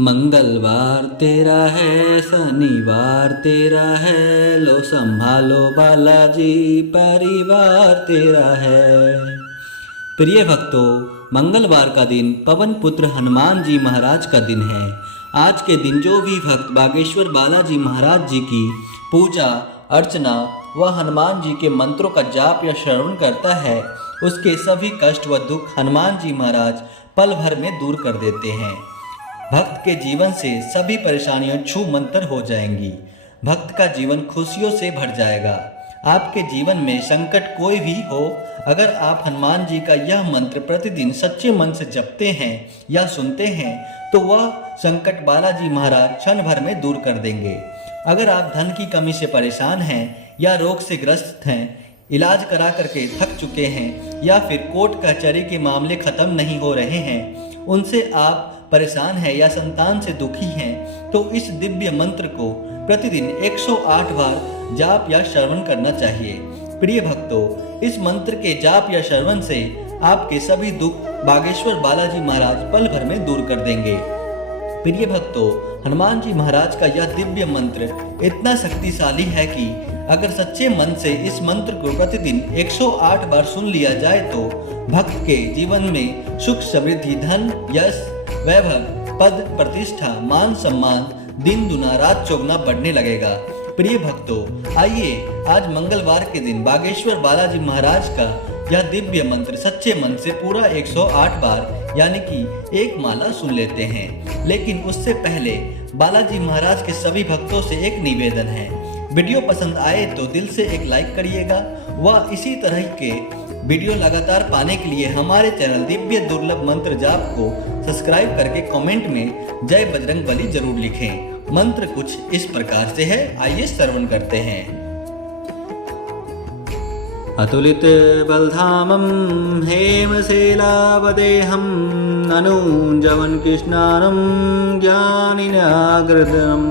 मंगलवार तेरा है, शनिवार तेरा है, लो संभालो बालाजी परिवार तेरा है। प्रिय भक्तों, मंगलवार का दिन पवन पुत्र हनुमान जी महाराज का दिन है। आज के दिन जो भी भक्त बागेश्वर बालाजी महाराज जी की पूजा अर्चना व हनुमान जी के मंत्रों का जाप या श्रवण करता है, उसके सभी कष्ट व दुख हनुमान जी महाराज पल भर में दूर कर देते हैं। भक्त के जीवन से सभी परेशानियां छू मंतर हो जाएंगी। भक्त का जीवन खुशियों से भर जाएगा। आपके जीवन में संकट कोई भी हो, अगर आप हनुमान जी का यह मंत्र प्रतिदिन सच्चे मन से जपते हैं या सुनते हैं तो वह संकट बालाजी महाराज क्षण भर में दूर कर देंगे। अगर आप धन की कमी से परेशान हैं या रोग से ग्रस्त हैं, इलाज करा करके थक चुके हैं या फिर कोर्ट कचहरी के मामले खत्म नहीं हो रहे हैं, उनसे आप परेशान हैं या संतान से दुखी हैं, तो इस दिव्य मंत्र को प्रतिदिन 108 बार जाप या श्रवण करना चाहिए। प्रिय भक्तों, इस मंत्र के जाप या श्रवण से आपके सभी दुख बागेश्वर बालाजी महाराज पल भर में दूर कर देंगे। प्रिय भक्तों, हनुमान जी महाराज का यह दिव्य मंत्र इतना शक्तिशाली है कि अगर सच्चे मन से इस मंत्र को प्रतिदिन 108 बार सुन लिया जाए तो भक्त के जीवन में सुख समृद्धि धन यश वैभव पद प्रतिष्ठा मान सम्मान दिन दुना रात चौगुना बढ़ने लगेगा। प्रिय भक्तों, आइए आज मंगलवार के दिन बागेश्वर बालाजी महाराज का यह दिव्य मंत्र सच्चे मन से पूरा 108 बार यानी कि एक माला सुन लेते हैं। लेकिन उससे पहले बालाजी महाराज के सभी भक्तों से एक निवेदन है, वीडियो पसंद आए तो दिल से एक लाइक करिएगा व इसी तरह के वीडियो लगातार पाने के लिए हमारे चैनल दिव्य दुर्लभ मंत्र जाप को सब्सक्राइब करके कमेंट में जय बजरंग बली जरूर लिखें। मंत्र कुछ इस प्रकार से है, आइए श्रवण करते हैं। अतुलित बलधामं हेमशैलावदेहं अनुजवन कृष्णानं ज्ञानिनाग्रदं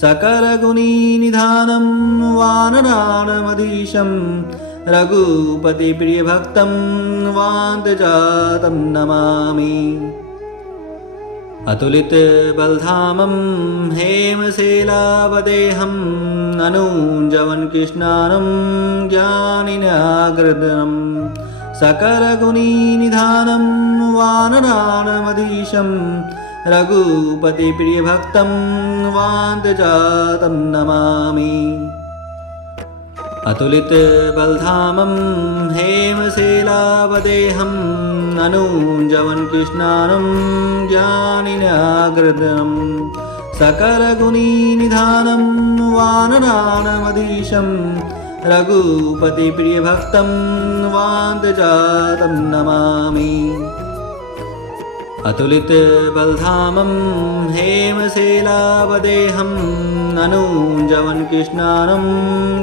सकलगुणिनिधानं वानराणमधीशं रघुपति प्रिय भक्तं वान्तजातं नमामि। अतुलित बलधामं हेमशैलावदेहं अनुजवन कृष्णानं ज्ञानिनाग्रदं सकलगुणिनिधानं वानराणमधीशं रघुपति प्रिय भक्तं वान्तजातं नमामि। अतुलित बलधामं हेमशैलावदेहं अनुजवन कृष्णानं ज्ञानिनाग्रदं सकलगुणिनिधानं वानराणमधीशं रघुपति प्रिय भक्तं वान्तजातं नमामि। अतुलित बलधामं हेमशैलावदेहं अनुजवन कृष्णानं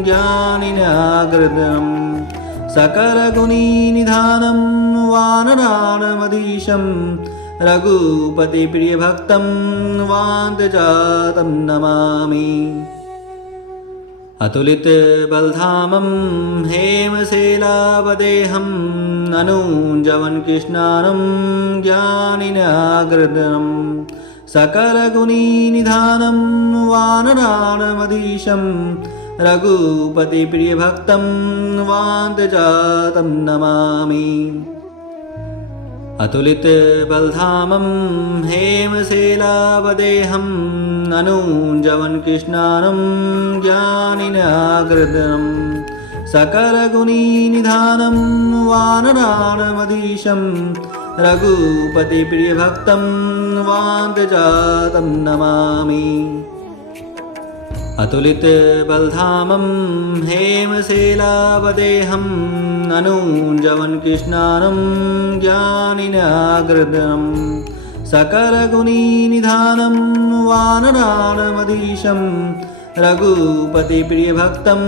ज्ञानिनाग्रदं सकलगुणिनिधानं वानराणमधीशं रघुपति प्रिय भक्तं वान्तजातं नमामि। अतुलित बलधामं हेमशैलावदेहं अनुजवन कृष्णानं ज्ञानिनाग्रदं सकलगुणिनिधानं वानराणमधीशं रघुपति प्रिय भक्तं वान्तजातं नमामि। अतुलित बलधामं हेमशैलावदेहं अनुजवन कृष्णानं ज्ञानिनाग्रदं सकलगुणिनिधानं वानराणमधीशं रघुपति प्रिय भक्तं वान्तजातं नमामि। अतुलित बलधामं हेमशैलावदेहं अनुजवन कृष्णानं ज्ञानिनाग्रदं सकलगुणिनिधानं वानराणमधीशं रघुपति प्रिय भक्तं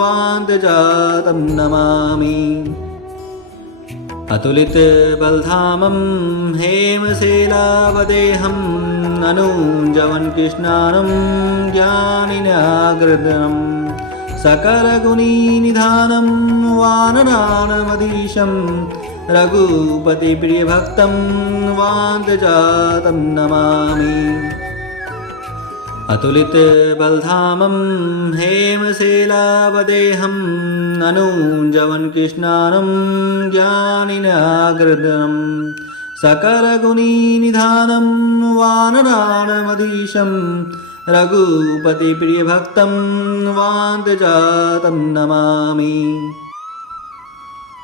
वान्तजातं नमामि। अतुलित बलधामं हेमशैलावदेहं अनुजवन कृष्णानं ज्ञानिनाग्रदं सकलगुणिनिधानं वानराणमधीशं रघुपतिप्रियभक्तं वान्तजातं नमामि। अतुलितबलधामं हेमशैलावदेहं ननुजवनकृष्णानं ज्ञानिनाग्रदनं सकलगुणनिधानं वानराणमधीशं रघुपतिप्रियभक्तं वान्तजातं नमामि।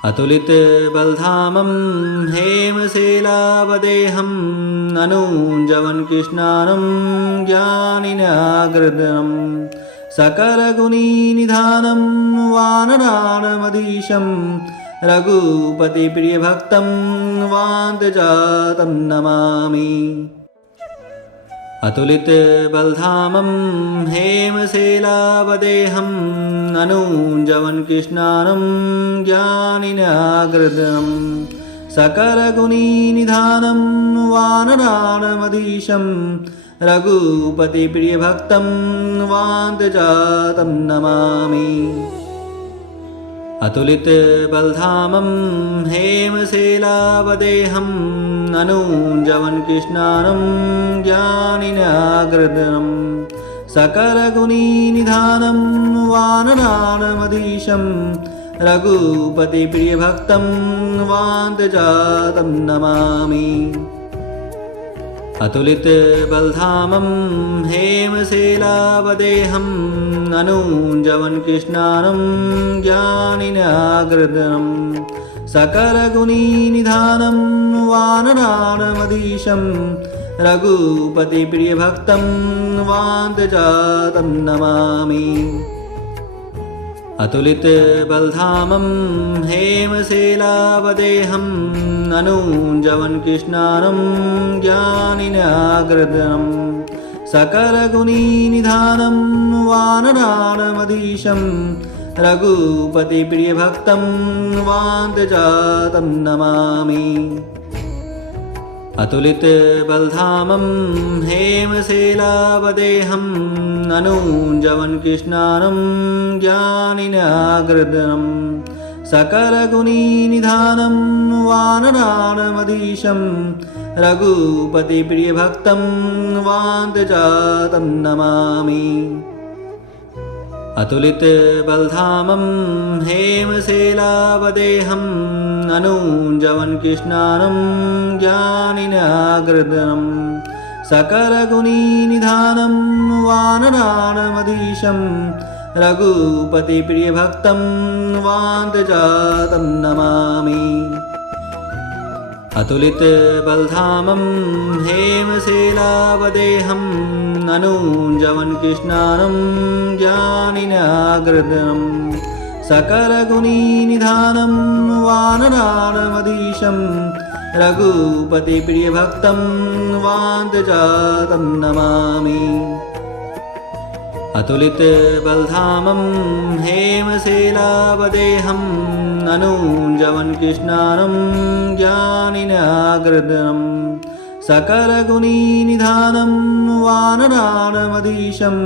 अतुलितबलधामं हेमशैलावदेहं ननुजवनकृष्णानं ज्ञानिनाग्रदनं सकलगुणनिधानं वानराणमधीशं रघुपतिप्रियभक्तं वान्तजातं नमामि। अतुलितबलधामं हेमशैलावदेहं ननुजवनकृष्णानं ज्ञानिनाग्रदनं सकलगुणनिधानं वानराणमधीशं रघुपतिप्रियभक्तं वान्तजातं नमामि। अतुलितबलधामं हेमशैलावदेहं ननुजवनकृष्णानं ज्ञानिनाग्रदनं सकलगुणनिधानं वानराणमधीशं रघुपतिप्रियभक्तं वान्तजातं नमामि। अतुलितबलधामं हेमशैलावदेहं ननुजवनकृष्णानं ज्ञानिनाग्रदनं सकलगुणनिधानं वानराणमधीशं रघुपतिप्रियभक्तं वान्तजातं नमामि। अतुलितबलधामं हेमशैलावदेहं ननुजवनकृष्णानं ज्ञानिनाग्रदनं सकलगुणनिधानं वानराणमधीशं रघुपतिप्रियभक्तं वान्तजातं नमामि। अतुलितबलधामं हेमशैलावदेहं ननुजवनकृष्णानं ज्ञानिनाग्रदनं सकलगुणनिधानं वानराणमधीशं रघुपतिप्रियभक्तं वान्तजातं नमामि। अतुलितबलधामं हेमशैलावदेहं ननुजवनकृष्णानं ज्ञानिनाग्रदनं सकलगुणनिधानं वानराणमधीशं रघुपतिप्रियभक्तं वान्तजातं नमामि। अतुलितबलधामं हेमशैलावदेहं ननुजवनकृष्णानं ज्ञानिनाग्रदनं सकलगुणनिधानं वानराणमधीशं रघुपतिप्रियभक्तं वान्तजातं नमामि। अतुलितबलधामं हेमशैलावदेहं ननुजवनकृष्णानं ज्ञानिनाग्रदनं सकलगुणनिधानं वानराणमधीशं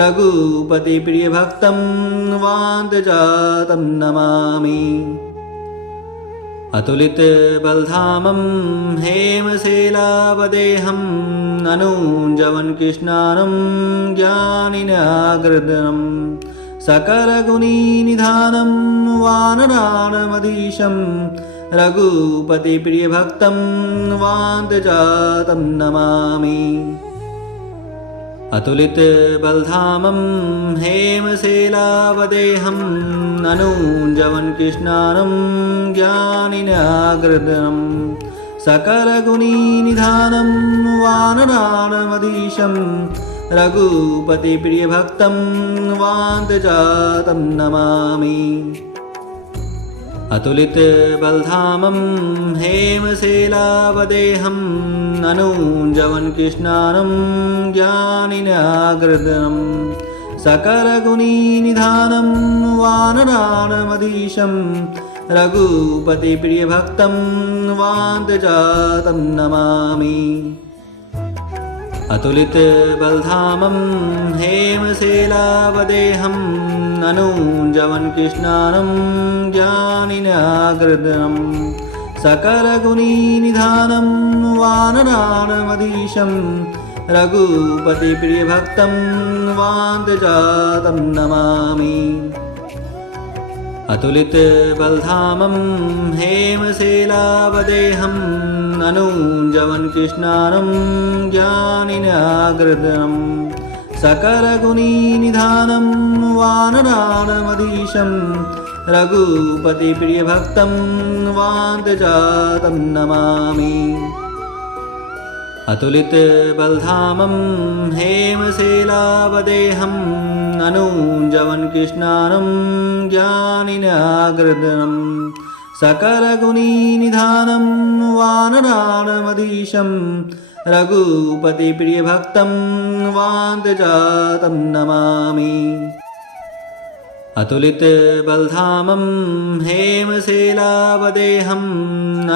रघुपतिप्रियभक्तं वान्तजातं नमामि। अतुलितबलधामं हेमशैलावदेहं ननुजवनकृष्णानं ज्ञानिनाग्रदनं सकलगुणनिधानं वानराणमधीशं रघुपतिप्रियभक्तं वान्तजातं नमामि। अतुलितबलधामं हेमशैलावदेहं ननुजवनकृष्णानं ज्ञानिनाग्रदनं सकलगुणनिधानं वानराणमधीशं रघुपतिप्रियभक्तं वान्तजातं नमामि। अतुलितबलधामं हेमशैलावदेहं ननुजवनकृष्णानं ज्ञानिनाग्रदनं सकलगुणनिधानं वानराणमधीशं रघुपतिप्रियभक्तं वान्तजातं नमामि। अतुलितबलधामं हेमशैलावदेहं ननुजवनकृष्णानं ज्ञानिनाग्रदनं सकलगुणिनिधानं वानराणामधीशं रघुपतिप्रियभक्तं वान्तजातं नमामि। अतुलितबलधामं हेमशैलावदेहं अनुजवन् कृष्णानं ज्ञानिनाग्रदं सकलगुणिनिधानं वानराणामधीशं रघुपतिप्रियभक्तं वान्तजातं नमामि। अतुलितबलधामं हेमशैलावदेहं अनुजवन् कृष्णानं ज्ञानिनाग्रदं सकलगुणिनिधानं वानराणामधीशं रघुपतिप्रियभक्तं वान्तजातं नमामि। अतुलितबलधामं हेमशैलावदेहं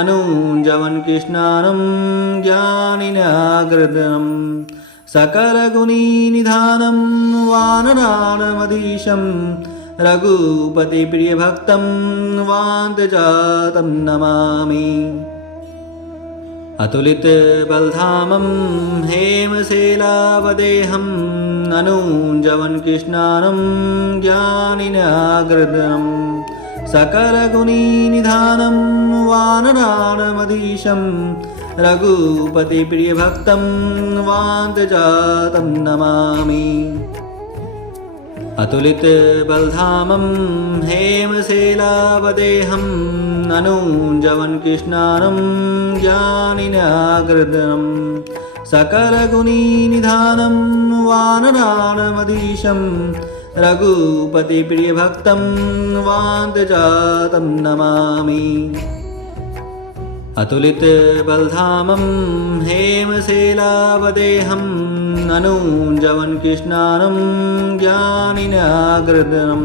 अनुजवन् कृष्णानं ज्ञानिनाग्रदं सकलगुणिनिधानं वानराणामधीशं रघुपतिप्रियभक्तं वान्तजातं नमामि। अतुलितबलधामं हेमशैलावदेहं अनुजवन् कृष्णानं ज्ञानिनाग्रदं सकलगुणिनिधानं वानराणामधीशं रघुपतिप्रियभक्तं वान्तजातं नमामि। अतुलितबलधामं हेमशैलावदेहं अनुजवन् कृष्णानं ज्ञानिनाग्रदं सकलगुणिनिधानं वानराणामधीशं रघुपतिप्रियभक्तं वान्तजातं नमामि। अतुलितबलधामं हेमशैलावदेहं अनुजवन् कृष्णानं ज्ञानिनाग्रदं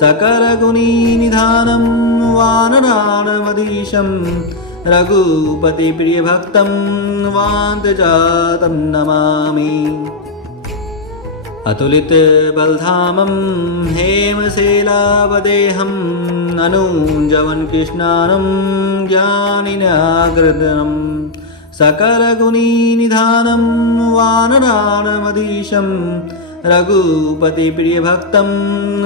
सकलगुणिनिधानं वानराणामधीशं रघुपतिप्रियभक्तं वान्तजातं नमामि। अतुलितबलधामं हेमशैलावदेहं अनुजवन् कृष्णानं ज्ञानिनाग्रदं सकलगुणिनिधानं वानराणामधीशं रघुपतिप्रियभक्तं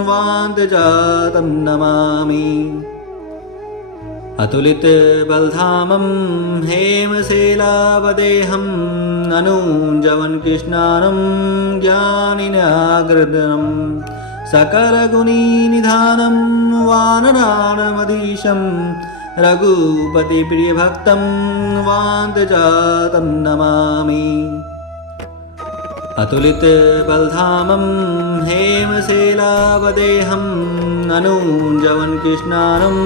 वान्तजातं नमामि। अतुलितबलधामं हेमशैलावदेहं अनुजवन् कृष्णानं ज्ञानिनाग्रदं सकलगुणिनिधानं वानराणामधीशं रघुपतिप्रियभक्तं वान्तजातं नमामि। अतुलितबलधामं हेमशैलावदेहं अनुजवन् कृष्णानं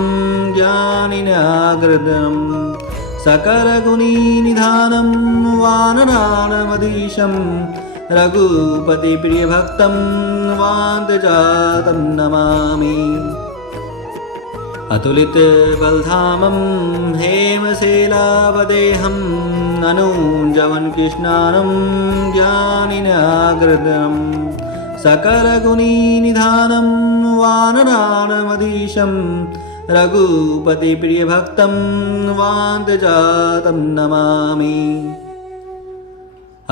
ज्ञानिनाग्रदं सकलगुणिनिधानं वानराणामधीशं रघुपतिप्रियभक्तं वान्तजातं नमामि। अतुलितबलधामं हेमशैलावदेहं अनुजवन् कृष्णानं ज्ञानिनाग्रदं सकलगुणिनिधानं वानराणामधीशं रघुपतिप्रियभक्तं वान्तजातं नमामि।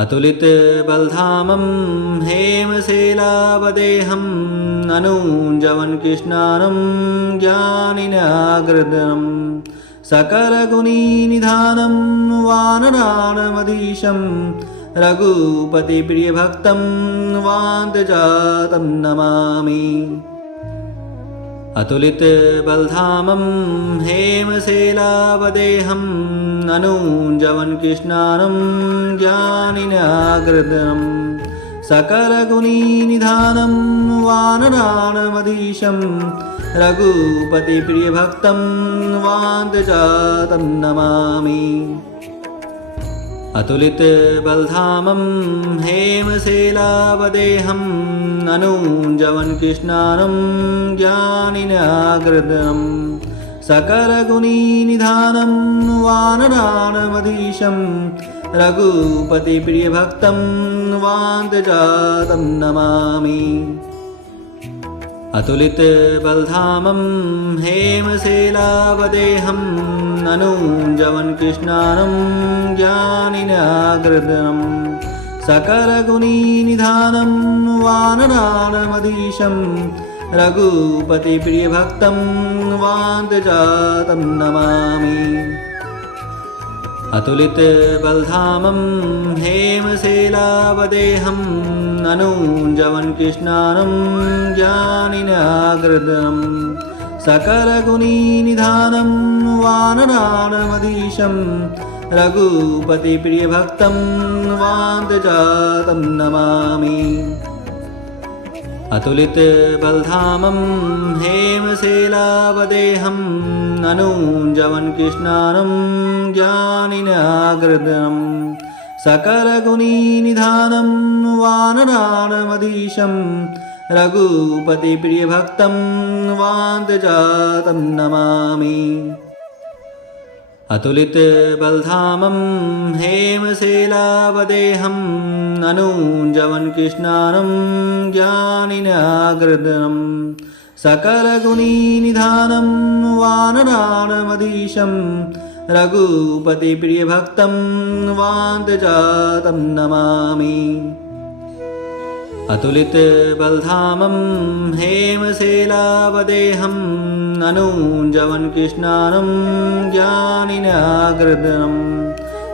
अतुलितबलधामं हेमशैलावदेहं अनुजवन् कृष्णानं ज्ञानिनाग्रदं सकलगुणिनिधानं वानराणामधीशं रघुपतिप्रियभक्तं वान्तजातं नमामि। अतुलितबलधामं हेमशैलावदेहं अनुजवन् कृष्णानं ज्ञानिनाग्रदं सकलगुणिनिधानं वानराणामधीशं रघुपतिप्रियभक्तं वान्तजातं नमामि। अतुलितबलधामं हेमशैलावदेहं अनुजवन् कृष्णानं ज्ञानिनाग्रदं सकलगुणिनिधानं वानराणामधीशं रघुपतिप्रियभक्तं वान्तजातं नमामि। अतुलितबलधामं हेमशैलावदेहं अनुजवन् कृष्णानं ज्ञानिनाग्रदनं सकलगुणिनिधानं वानराणमधीशं रघुपतिप्रियभक्तं वान्तजातं नमामि। अतुलितबलधामं हेमशैलावदेहं अनुजवन् कृष्णानं ज्ञानिनाग्रदनं सकलगुणिनिधानं वानराणमधीशं रघुपतिप्रियभक्तं वान्तजातं नमामि। अतुलितबलधामं हेमशैलावदेहं अनुजवन् कृष्णानं ज्ञानिनाग्रदनं सकलगुणिनिधानं वानराणमधीशं रघुपतिप्रियभक्तं वान्तजातं नमामि। अतुलितबलधामं हेमशैलावदेहं अनुजवन् कृष्णानं ज्ञानिनाग्रदनं सकलगुणिनिधानं वानराणमधीशं रघुपतिप्रियभक्तं वान्तजातं नमामि। अतुलितबलधामं हेमशैलावदेहं अनुजवन् कृष्णानं ज्ञानिनाग्रदनं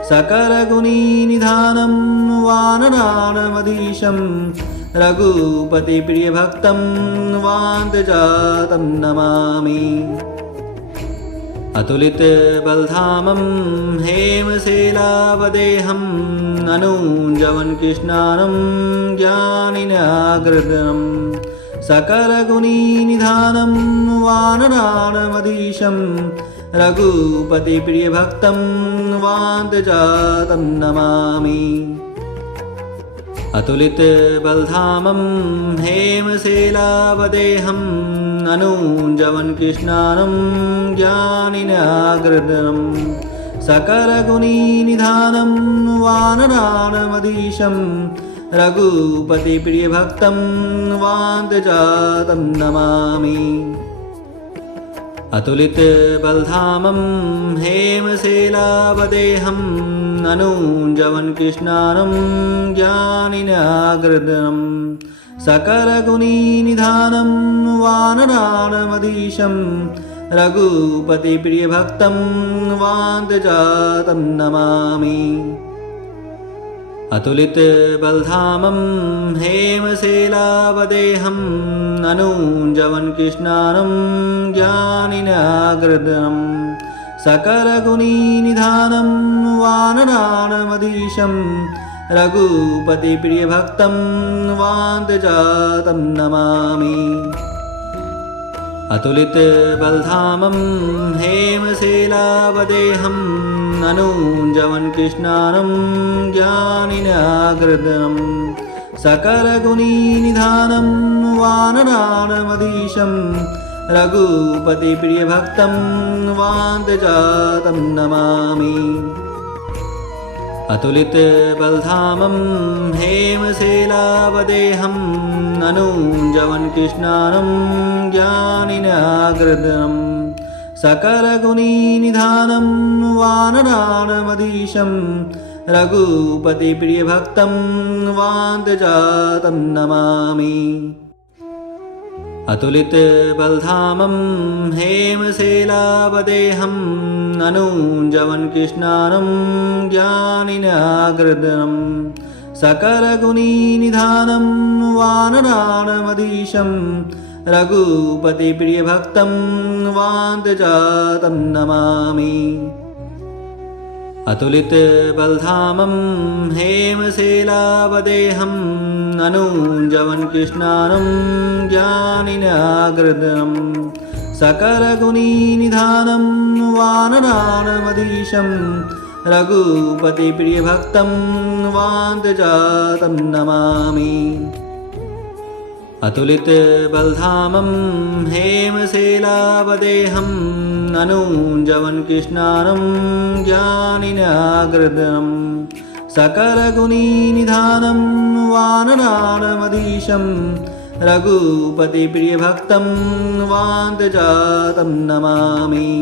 सकलगुणिनिधानं वानराणमधीशं रघुपतिप्रियभक्तं वान्तजातं नमामि। अतुलितबलधामं हेमशैलावदेहं अनुजवन् कृष्णानं ज्ञानिनाग्रदनं सकलगुणिनिधानं वानराणमधीशं रघुपतिप्रियभक्तं वान्तजातं नमामि। अतुलितबलधामं हेमशैलावदेहं अनुजवन् कृष्णानं ज्ञानिनाग्रदनं सकलगुणिनिधानं वानराणमधीशं रघुपतिप्रियभक्तं वान्तजातं नमामि। अतुलितबलधामं हेमशैलावदेहं अनुजवन् कृष्णानं ज्ञानिनाग्रदनं सकलगुणिनिधानं वानराणमधीशं रघुपतिप्रियभक्तं वान्तजातं नमामि। अतुलितबलधामं हेमशैलावदेहं अनुजवन् कृष्णानं ज्ञानिनाग्रदनं सकलगुणिनिधानं वानराणमधीशं रघुपतिप्रियभक्तं वान्तजातं नमामि। अतुलितबलधामं हेमशैलावदेहं अनुजवन् कृष्णानं ज्ञानिनाग्रदनं सकलगुणिनिधानं वानराणमधीशं रघुपतिप्रियभक्तं वान्तजातं नमामि। अतुलितबलधामं हेमशैलावदेहं अनुजवन् कृष्णानं ज्ञानिनाग्रदनं सकलगुणिनिधानं वानराणमधीशं रघुपतिप्रियभक्तं वान्तजातं नमामि। अतुलितबलधामं हेमशैलावदेहं अनुजवन् कृष्णानं ज्ञानिनाग्रदनं सकलगुणिनिधानं वानराणमधीशं रघुपतिप्रियभक्तं वान्तजातं नमामि। अतुलितबलधामं हेमशैलावदेहं अनुजवन् कृष्णानं ज्ञानिनाग्रदनं सकलगुणिनिधानं वानराणमधीशं रघुपतिप्रियभक्तं वान्तजातं नमामि। अतुलितबलधामं हेमशैलावदेहं अनुजवन् कृष्णानं ज्ञानिनाग्रदनं सकलगुणिनिधानं वानराणमधीशं रघुपतिप्रियभक्तं वान्तजातं नमामि।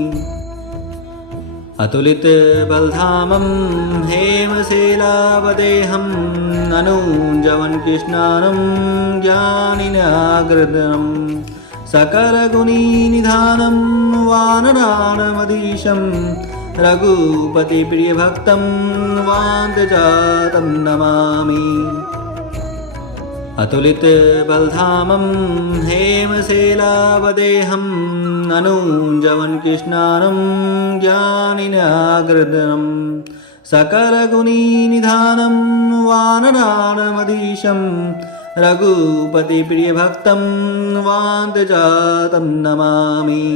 अतुलितबलधामं हेमशैलावदेहं ननुजवन् कृष्णानं ज्ञानिनाग्रदनं सकलगुणनिधानं वानराणमधीशं रघुपतिप्रियभक्तं वान्तजातं नमामि। अतुलितबलधामं हेमशैलावदेहं ननुजवन् कृष्णानं ज्ञानिनाग्रदनं सकलगुणनिधानं वानराणमधीशं रघुपतिप्रियभक्तं वान्तजातं नमामि।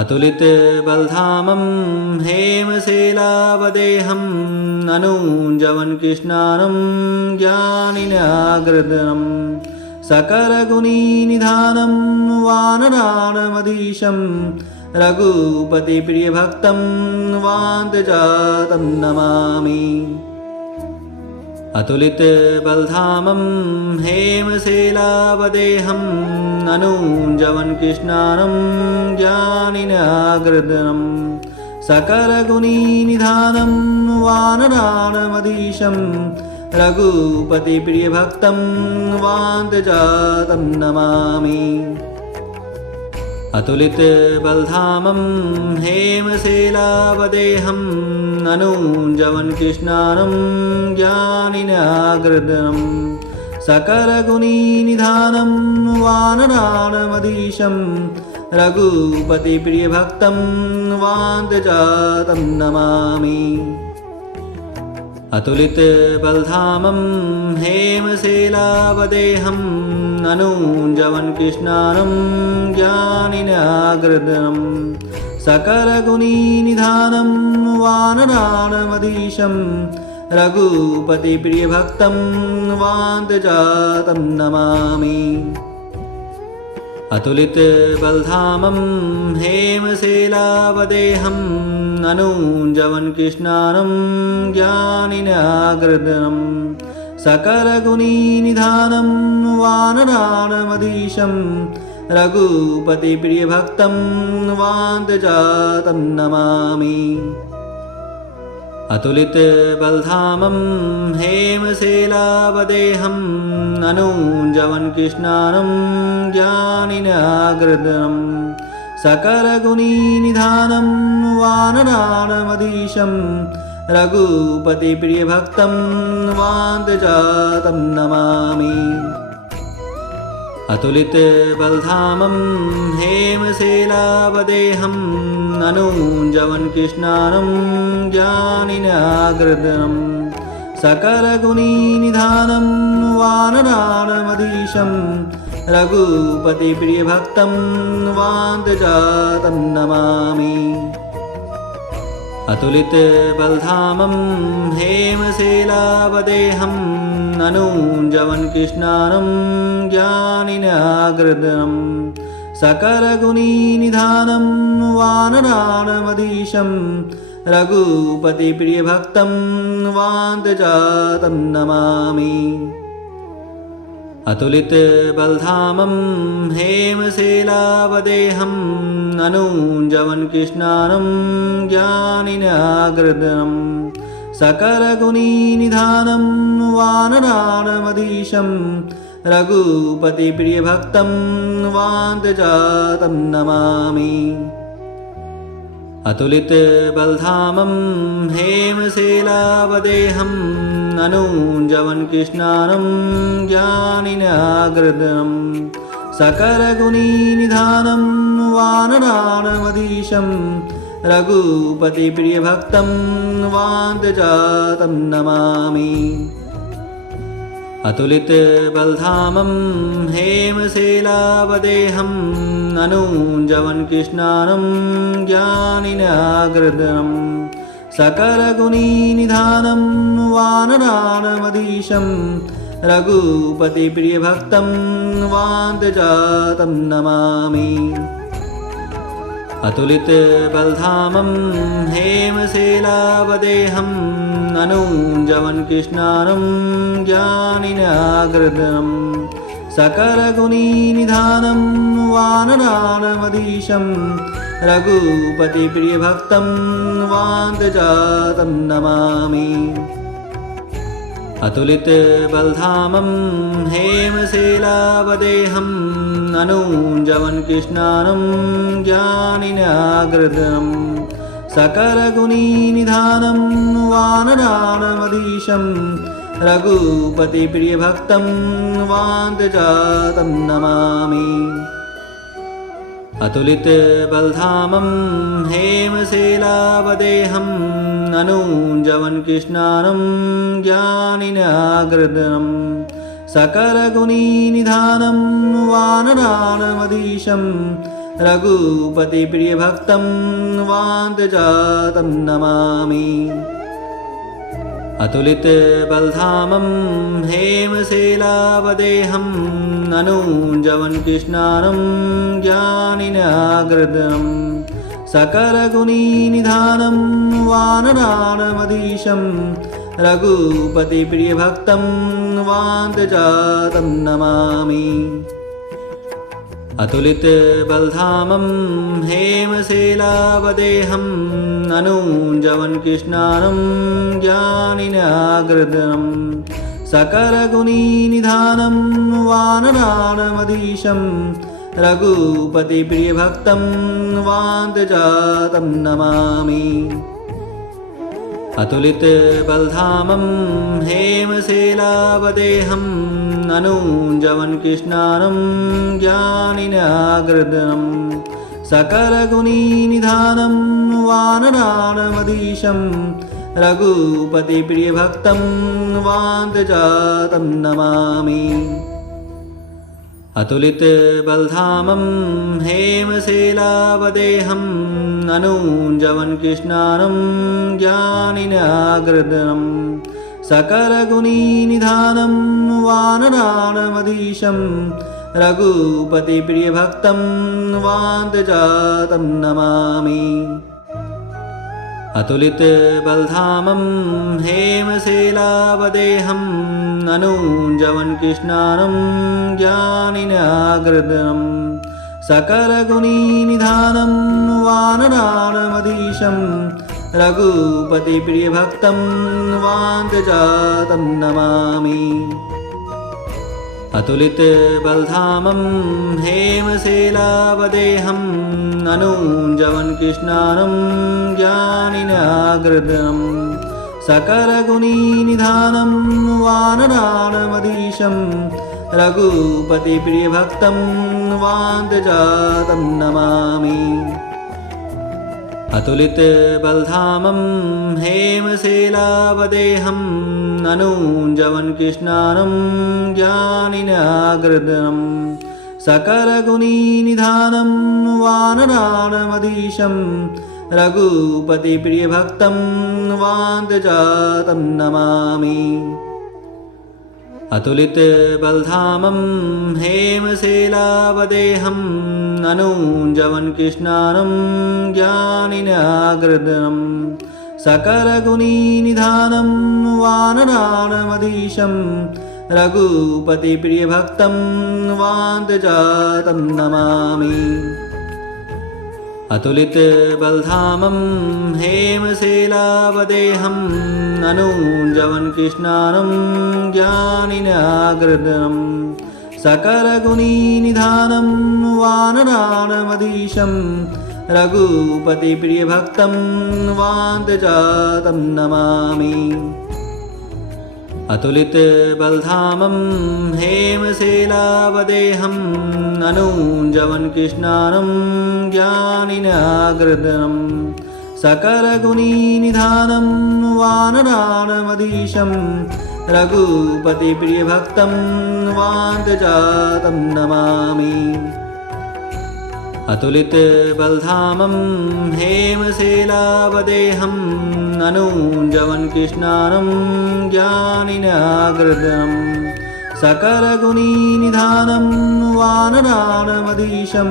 अतुलितबलधामं हेमशैलावदेहं ननुजवन् कृष्णानं ज्ञानिनाग्रदनं सकलगुणनिधानं वानराणमधीशं रघुपतिप्रियभक्तं वान्तजातं नमामि। अतुलितबलधामं हेमशैलावदेहं ननुजवन् कृष्णानं ज्ञानिनाग्रदनं सकलगुणनिधानं वानराणमधीशं रघुपतिप्रियभक्तं वान्तजातं नमामि। अतुलितबलधामं हेमशैलावदेहं ननुजवन् कृष्णानं ज्ञानिनाग्रदनं सकलगुणनिधानं वानराणमधीशं रघुपतिप्रियभक्तं वान्तजातं नमामि। अतुलितबलधामं हेमशैलावदेहं ननुजवन् कृष्णानं ज्ञानिनाग्रदनं सकलगुणनिधानं वानराणमधीशं रघुपतिप्रियभक्तं वान्तजातं नमामि। अतुलितबलधामं हेमशैलावदेहं ननुजवन् कृष्णानं ज्ञानिनाग्रदनं सकलगुणनिधानं वानराणमधीशं रघुपतिप्रियभक्तं वान्तजातं नमामि। अतुलितबलधामं हेमशैलावदेहं ननुजवन् कृष्णानं ज्ञानिनाग्रदनं सकलगुणनिधानं वानराणमधीशं रघुपतिप्रियभक्तं वान्तजातं नमामि। अतुलितबलधामं हेमशैलावदेहं ननुजवन् कृष्णानं ज्ञानिनाग्रदनं सकलगुणनिधानं वानराणमधीशं रघुपतिप्रियभक्तं वान्तजातं नमामि। अतुलितबलधामं हेमशैलावदेहं ननुजवन् कृष्णानं ज्ञानिनाग्रदनं सकलगुणनिधानं वानराणमधीशं रघुपतिप्रियभक्तं वान्तजातं नमामि। अतुलितबलधामं हेमशैलावदेहं ननुजवन् कृष्णानं ज्ञानिनाग्रदनं सकलगुणनिधानं वानराणमधीशं रघुपतिप्रियभक्तं वान्तजातं नमामि। अतुलितबलधामं हेमशैलावदेहं ननुजवन् कृष्णानं ज्ञानिनाग्रदनं सकलगुणनिधानं वानराणमधीशं रघुपतिप्रियभक्तं वान्तजातं नमामि। अतुलितबलधामं हेमशैलावदेहं ननुजवन् कृष्णानं ज्ञानिनाग्रदनं सकलगुणनिधानं वानराणमधीशं रघुपतिप्रियभक्तं वान्तजातं नमामि। अतुलितबलधामं हेमशैलावदेहं ननुजवन् कृष्णानं ज्ञानिनाग्रदनं सकलगुणनिधानं वानराणामधीशं रघुपतिप्रियभक्तं वान्तजातं नमामि। अतुलितबलधामं हेमशैलावदेहं अनुजवनकृष्णानं ज्ञानिनाग्रदनं सकलगुणनिधानं वानराणामधीशं रघुपतिप्रियभक्तं वान्तजातं नमामि। अतुलितबलधामं हेमशैलावदेहं अनुजवनकृष्णानं ज्ञानिनाग्रदनं सकलगुणनिधानं वानराणामधीशं रघुपतिप्रियभक्तं वान्तजातं नमामि। अतुलितबलधामं हेमशैलावदेहं अनुजवनकृष्णानं ज्ञानिनाग्रदनं सकलगुणनिधानं वानराणामधीशं रघुपतिप्रियभक्तं वान्तजातं नमामि। अतुलितबलधामं हेमशैलावदेहं अनुजवनकृष्णानं ज्ञानिनाग्रदनं सकलगुणनिधानं वानराणामधीशं रघुपतिप्रियभक्तं वान्तजातं नमामि। अतुलितबलधामं हेमशैलावदेहं अनुजवनकृष्णानं ज्ञानिनाग्रदनं सकलगुणनिधानं वानराणामधीशं रघुपतिप्रियभक्तं वान्तजातं नमामि। अतुलितबलधामं हेमशैलावदेहं अनुजवनकृष्णानं ज्ञानिनाग्रदनं सकलगुणनिधानं वानराणामधीशं रघुपतिप्रियभक्तं वान्तजातं नमामि। अतुलितबलधामं हेमशैलावदेहं अनुजवनकृष्णानं ज्ञानिनाग्रदनं सकलगुणनिधानं वानराणामधीशं रघुपतिप्रियभक्तं वान्तजातं नमामि। अतुलितबलधामं हेमशैलावदेहं अनुजवनकृष्णानं ज्ञानिनाग्रदनं सकलगुणनिधानं वानराणामधीशं रघुपतिप्रियभक्तं वान्तजातं नमामि। अतुलितबलधामं हेमशैलावदेहं अनुजवनकृष्णानं ज्ञानिनाग्रदनं सकलगुणनिधानं वानराणामधीशं रघुपतिप्रियभक्तं वान्तजातं नमामि। अतुलितबलधामं हेमशैलावदेहं अनुजवनकृष्णानं ज्ञानिनाग्रदनं सकलगुणनिधानं वानराणामधीशं रघुपतिप्रियभक्तं वान्तजातं नमामि। अतुलितबलधामं हेमशैलावदेहं अनुजवनकृष्णानं ज्ञानिनाग्रदनं सकलगुणनिधानं वानराणामधीशं रघुपतिप्रियभक्तं वान्तजातं नमामि। अतुलितबलधामं हेमशैलावदेहं अनुजवनकृष्णानं ज्ञानिनाग्रदनं सकलगुणनिधानं वानराणामधीशं रघुपतिप्रियभक्तं वान्तजातं नमामि। अतुलितबलधामं हेमशैलावदेहं अनुजवनकृष्णानं ज्ञानिनाग्रदनं सकलगुणनिधानं वानराणामधीशं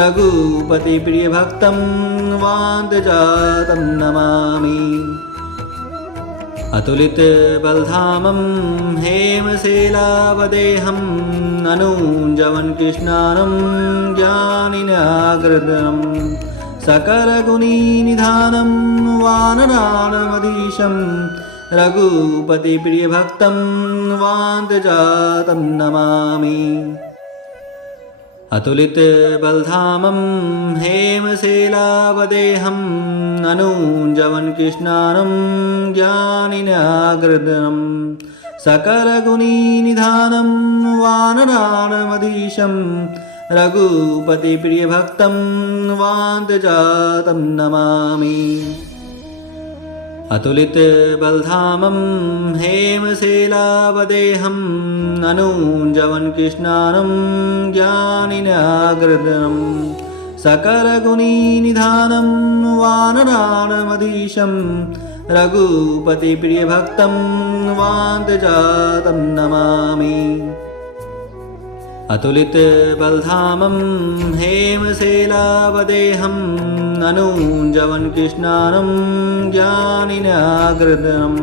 रघुपतिप्रियभक्तं वान्तजातं नमामि। अतुलितबलधामं हेमशैलावदेहं ननूञ्जवन् कृष्णानं ज्ञानिनाग्रदनं सकलगुणनिधानं वानराणमधीशं रघुपतिप्रियभक्तं वान्तजातं नमामि। अतुलितबलधामं हेमशैलावदेहं ननूञ्जवन् कृष्णानं ज्ञानिनाग्रदनं सकलगुणनिधानं वानराणमधीशं रघुपतिप्रियभक्तं वान्तजातं नमामि। अतुलितबलधामं हेमशैलावदेहं ननूञ्जवन् कृष्णानं ज्ञानिनाग्रदनं सकलगुणनिधानं वानराणमधीशं रघुपतिप्रियभक्तं वान्तजातं नमामि। अतुलितबलधामं हेमशैलावदेहं ननूञ्जवन् कृष्णानं ज्ञानिनाग्रदनं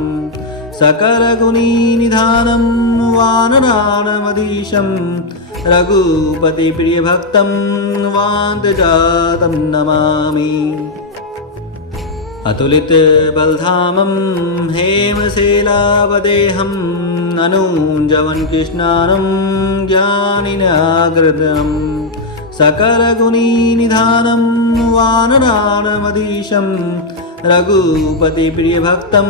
सकलगुणनिधानं वानराणमधीशं रघुपतिप्रियभक्तं वान्तजातं नमामि। अतुलितबलधामं हेमशैलावदेहं ननूञ्जवन् कृष्णानं ज्ञानिनाग्रदनं सकलगुणनिधानं वानराणमधीशं रघुपतिप्रियभक्तं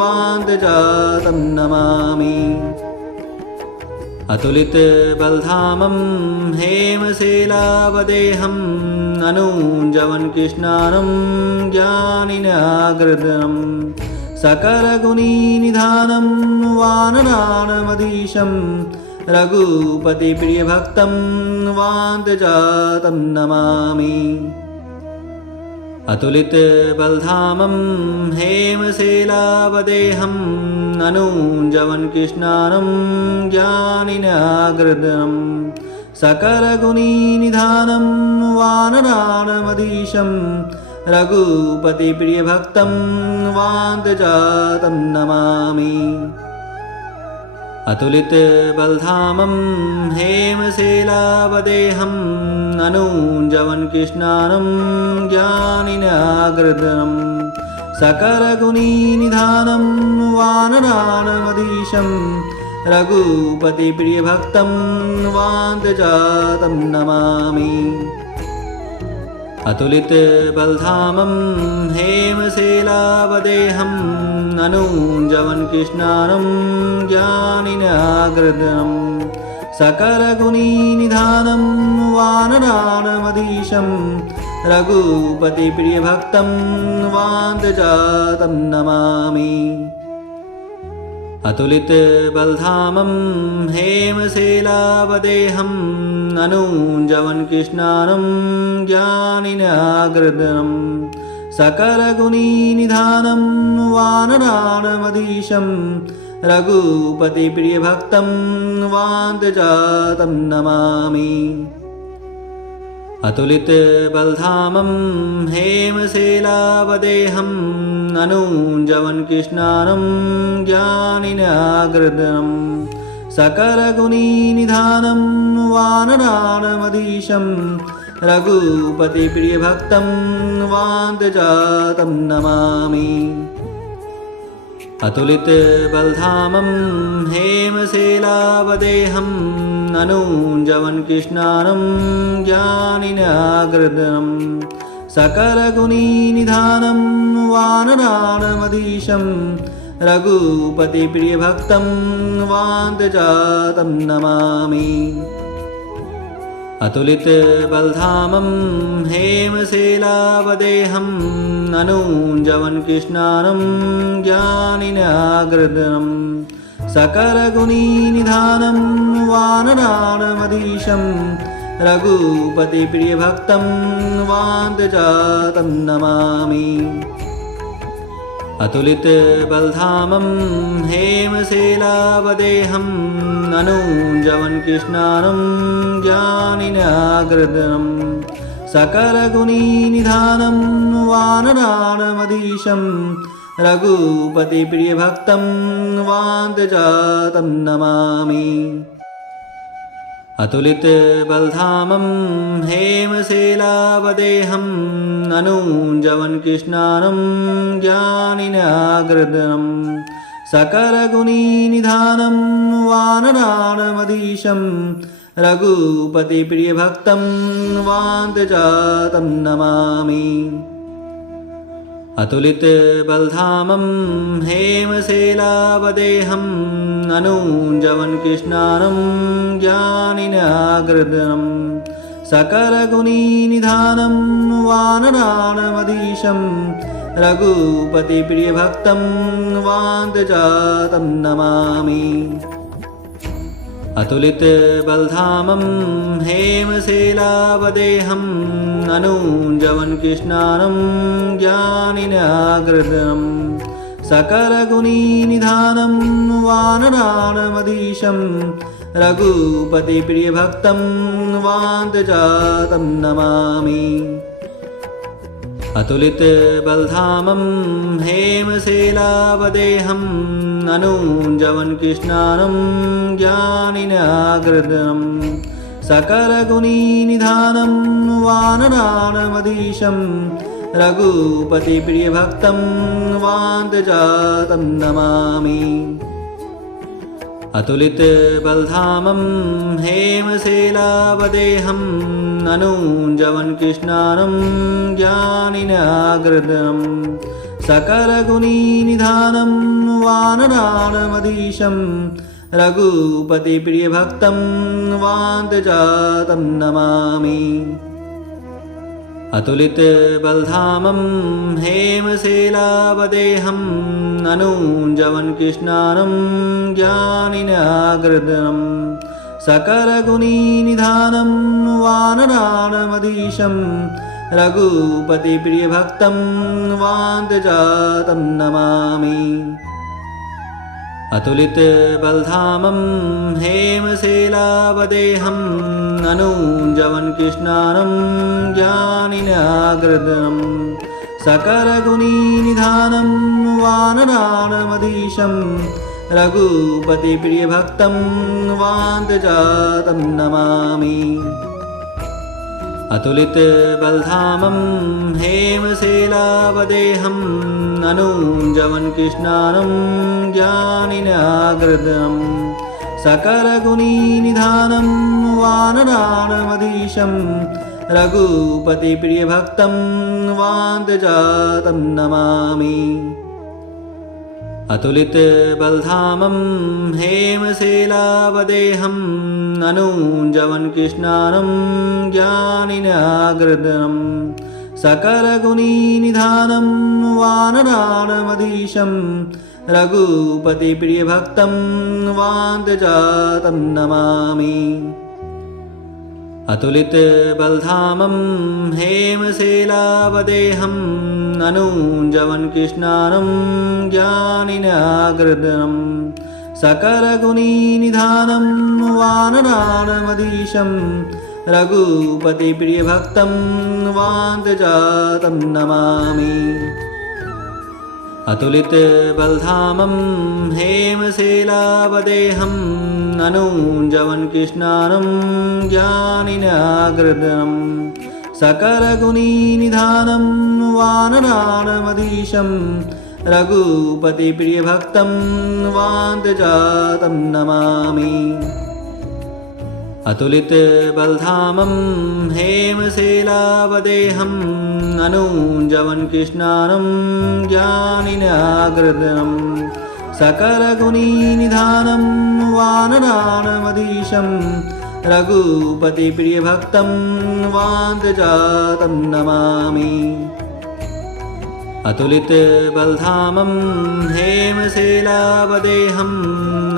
वान्तजातं नमामि। अतुलितबलधामं हेमशैलावदेहं ननूञ्जवन् कृष्णानं ज्ञानिनाग्रदनं सकलगुणनिधानं वानराणमधीशं रघुपतिप्रियभक्तं वान्तजातं नमामि। अतुलितबलधामं हेमशैलावदेहं ननूञ्जवन् कृष्णानं ज्ञानिनाग्रदनं सकलगुणनिधानं वानराणमधीशं रघुपतिप्रियभक्तं वान्तजातं नमामि। अतुलितबलधामं हेमशैलावदेहं ननूञ्जवन् कृष्णानं ज्ञानिनाग्रदनं सकलगुणनिधानं वानराणमधीशं रघुपतिप्रियभक्तं वान्तजातं नमामि। अतुलितबलधामं हेमशैलावदेहं ननूञ्जवन् कृष्णानं ज्ञानिनाग्रदनं सकलगुणनिधानं वानराणमधीशं रघुपतिप्रियभक्तं वान्तजातं नमामि। अतुलितबलधामं हेमशैलावदेहं ननूञ्जवन् कृष्णानं ज्ञानिनाग्रदनं सकलगुणनिधानं वानराणमधीशं रघुपतिप्रियभक्तं वान्तजातं नमामि। अतुलितबलधामं हेमशैलावदेहं ननूञ्जवन् कृष्णानं ज्ञानिनाग्रदनं सकलगुणनिधानं वानराणमधीशं रघुपतिप्रियभक्तं वान्तजातं नमामि। अतुलितबलधामं हेमशैलावदेहं ननूञ्जवन् कृष्णानं ज्ञानिनाग्रदनं सकलगुणनिधानं वानराणमधीशं रघुपतिप्रियभक्तं वान्तजातं नमामि। अतुलितबलधामं हेमशैलावदेहं ननूञ्जवन् कृष्णानं ज्ञानिनाग्रदनं सकलगुणनिधानं वानराणमधीशं रघुपतिप्रियभक्तं वान्तजातं नमामि। अतुलितबलधामं हेमशैलावदेहं ननूञ्जवन् कृष्णानं ज्ञानिनाग्रदनं सकलगुणनिधानं वानराणमधीशं रघुपतिप्रियभक्तं वान्तजातं नमामि। अतुलितबलधामं हेमशैलावदेहं अनूञ्जवन्कृष्णानं ज्ञानिनाग्रदनं सकलगुणनिधानं वानराणमधीशं रघुपतिप्रियभक्तं वान्तजातं नमामि। अतुलितबलधामं हेमशैलावदेहं अनूञ्जवन्कृष्णानं ज्ञानिनाग्रदनं सकलगुणनिधानं वानराणमधीशं रघुपतिप्रियभक्तं वान्तजातं नमामि। अतुलितबलधामं हेमशैलावदेहं अनूञ्जवन्कृष्णानं ज्ञानिनाग्रदनं सकलगुणनिधानं वानराणमधीशं रघुपतिप्रियभक्तं वान्तजातं नमामि। अतुलितबलधामं हेमशैलावदेहं अनूञ्जवन्कृष्णानं ज्ञानिनाग्रदनं सकलगुणनिधानं वानराणमधीशं रघुपतिप्रियभक्तं वान्तजातं नमामि। अतुलितबलधामं हेमशैलावदेहं अनूञ्जवन्कृष्णानं ज्ञानिनाग्रदनं सकलगुणनिधानं वानराणमधीशं रघुपतिप्रियभक्तं वान्तजातं नमामि। अतुलितबलधामं हेमशैलावदेहं अनूञ्जवन्कृष्णानं ज्ञानिनाग्रदनं सकलगुणनिधानं वानराणमधीशं रघुपतिप्रियभक्तं वान्तजातं नमामि। अतुलितबलधामं हेमशैलावदेहं अनूञ्जवन्कृष्णानं ज्ञानिनाग्रदनं सकलगुणनिधानं वानराणमधीशं रघुपतिप्रियभक्तं वान्तजातं नमामि। अतुलितबलधामं हेमशैलावदेहं अनूञ्जवन्कृष्णानं ज्ञानिनाग्रदनं सकलगुणनिधानं वानराणमधीशं रघुपतिप्रियभक्तं वान्तजातं नमामि। अतुलितबलधामं हेमशैलावदेहं अनूञ्जवन्कृष्णानं ज्ञानिनाग्रदनं सकलगुणनिधानं वानराणमधीशं रघुपतिप्रियभक्तं वान्तजातं नमामि। अतुलितबलधामं हेमशैलावदेहं अनूञ्जवन्कृष्णानं ज्ञानिनाग्रदनं सकलगुणनिधानं वानराणमधीशं रघुपतिप्रियभक्तं वान्तजातं नमामि। अतुलितबलधामं हेमशैलावदेहं अनूञ्जवन्कृष्णानं ज्ञानिनाग्रदनं सकलगुणनिधानं वानराणमधीशं रघुपतिप्रियभक्तं वान्तजातं नमामि। अतुलितबलधामं हेमशैलावदेहं अनूञ्जवन्कृष्णानं ज्ञानिनाग्रदनं सकलगुणनिधानं वानराणमधीशं रघुपतिप्रियभक्तं वान्तजातं नमामि। अतुलितबलधामं हेमशैलावदेहं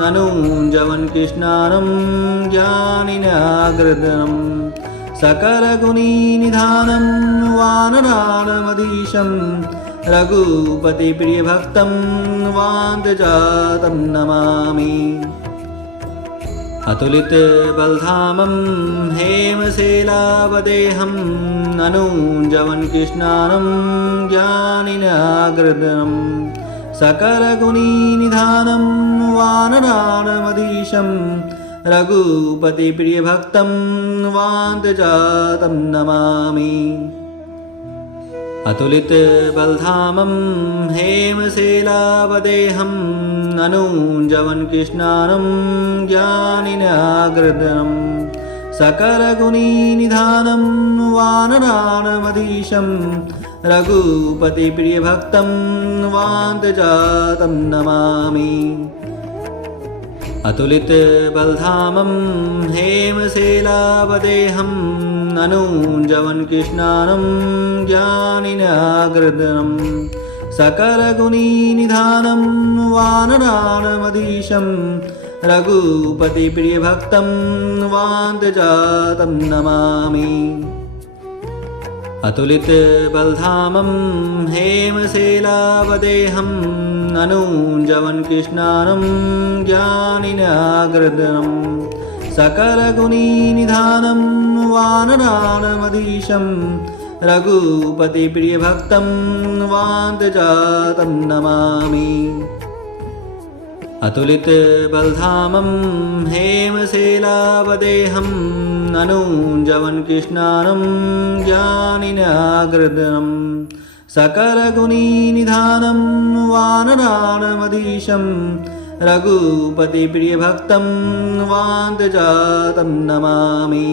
अनूञ्जवन्कृष्णानं ज्ञानिनाग्रदनं सकलगुणनिधानं वानराणमधीशं रघुपतिप्रियभक्तं वान्तजातं नमामि। अतुलितबलधामं हेमशैलावदेहं अनूञ्जवन्कृष्णानं ज्ञानिनाग्रदनं सकलगुणनिधानं वानराणामधीशं रघुपतिप्रियभक्तं वान्तजातं नमामि। अतुलितबलधामं हेमशैलावदेहं अनुजवन् कृष्णानं ज्ञानिनाग्रदनं सकलगुणनिधानं वानराणामधीशं रघुपतिप्रियभक्तं वान्तजातं नमामि। अतुलितबलधामं हेमशैलावदेहं अनुजवन् कृष्णानं ज्ञानिनाग्रदनं सकलगुणनिधानं वानराणामधीशं रघुपतिप्रियभक्तं वान्तजातं नमामि। अतुलितबलधामं हेमशैलावदेहं अनुजवन् कृष्णानं ज्ञानिनाग्रदनं सकलगुणनिधानं वानराणामधीशं रघुपतिप्रियभक्तं वान्तजातं नमामि। अतुलितबलधामं हेमशैलावदेहं अनुजवन् कृष्णानं ज्ञानिनाग्रदनं सकलगुणनिधानं वानराणामधीशं रघुपतिप्रियभक्तं वान्तजातं नमामि।